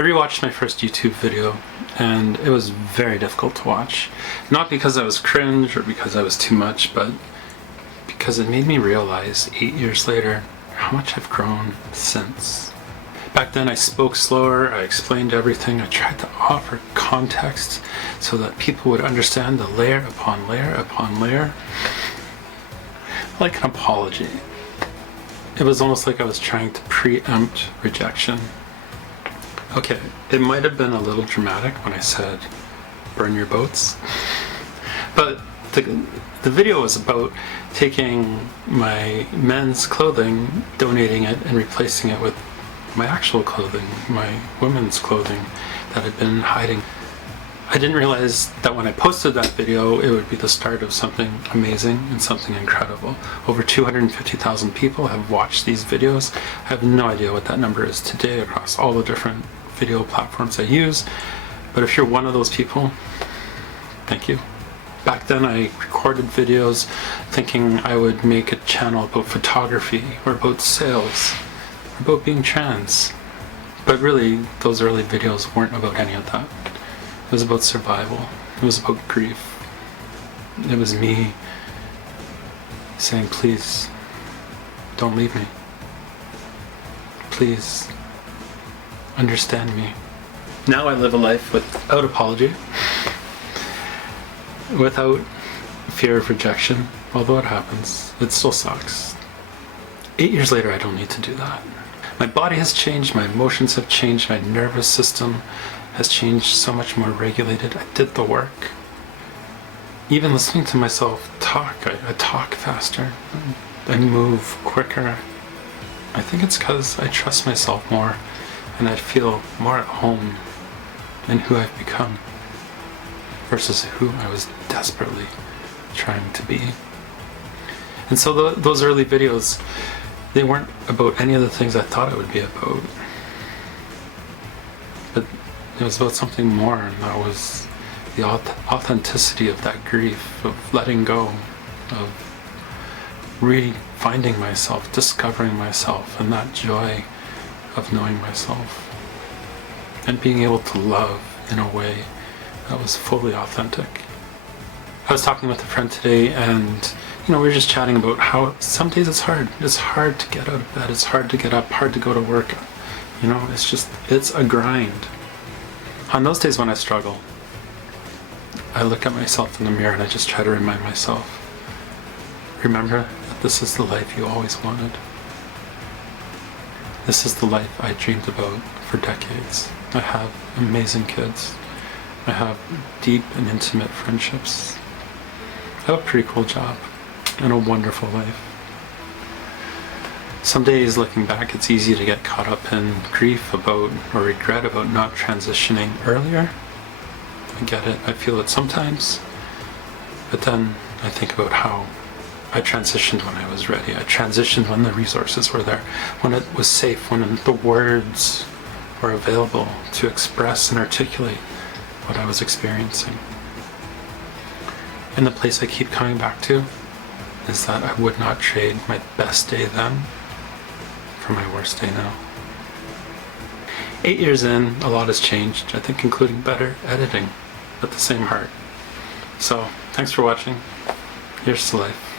I rewatched my first YouTube video, and it was very difficult to watch. Not because I was cringe or because I was too much, but because it made me realize 8 years later how much I've grown since. Back then I spoke slower, I explained everything, I tried to offer context so that people would understand the layer upon layer upon layer. Like an apology. It was almost like I was trying to preempt rejection. Okay, it might have been a little dramatic when I said, burn your boats. But the video was about taking my men's clothing, donating it, and replacing it with my actual clothing, my women's clothing that had been hiding. I didn't realize that when I posted that video, it would be the start of something amazing and something incredible. Over 250,000 people have watched these videos. I have no idea what that number is today across all the different video platforms I use, but if you're one of those people, thank you. Back then I recorded videos thinking I would make a channel about photography or about sales or about being trans, but really those early videos weren't about any of that. It was about survival. It was about grief. It was me saying, please, don't leave me. Please, understand me. Now I live a life without apology, without fear of rejection, although it happens. It still sucks. 8 years later, I don't need to do that. My body has changed, my emotions have changed, my nervous system has changed, so much more regulated. I did the work. Even listening to myself talk, I talk faster, I move quicker. I think it's because I trust myself more and I feel more at home in who I've become versus who I was desperately trying to be. And so those early videos, they weren't about any of the things I thought it would be about. But it was about something more, and that was the authenticity of that grief, of letting go, of really finding myself, discovering myself, and that joy of knowing myself. And being able to love in a way that was fully authentic. I was talking with a friend today, and we were just chatting about how some days it's hard. It's hard to get out of bed, it's hard to get up, hard to go to work. It's a grind. On those days when I struggle, I look at myself in the mirror and I just try to remind myself, remember that this is the life you always wanted. This is the life I dreamed about for decades. I have amazing kids. I have deep and intimate friendships. I have a pretty cool job and a wonderful life. Some days looking back, it's easy to get caught up in grief about or regret about not transitioning earlier. I get it, I feel it sometimes, but then I think about how I transitioned when I was ready. I transitioned when the resources were there, when it was safe, when the words were available to express and articulate what I was experiencing. And the place I keep coming back to is that I would not trade my best day then for my worst day now. 8 years in, a lot has changed, I think including better editing, but the same heart. So, thanks for watching. Here's to life.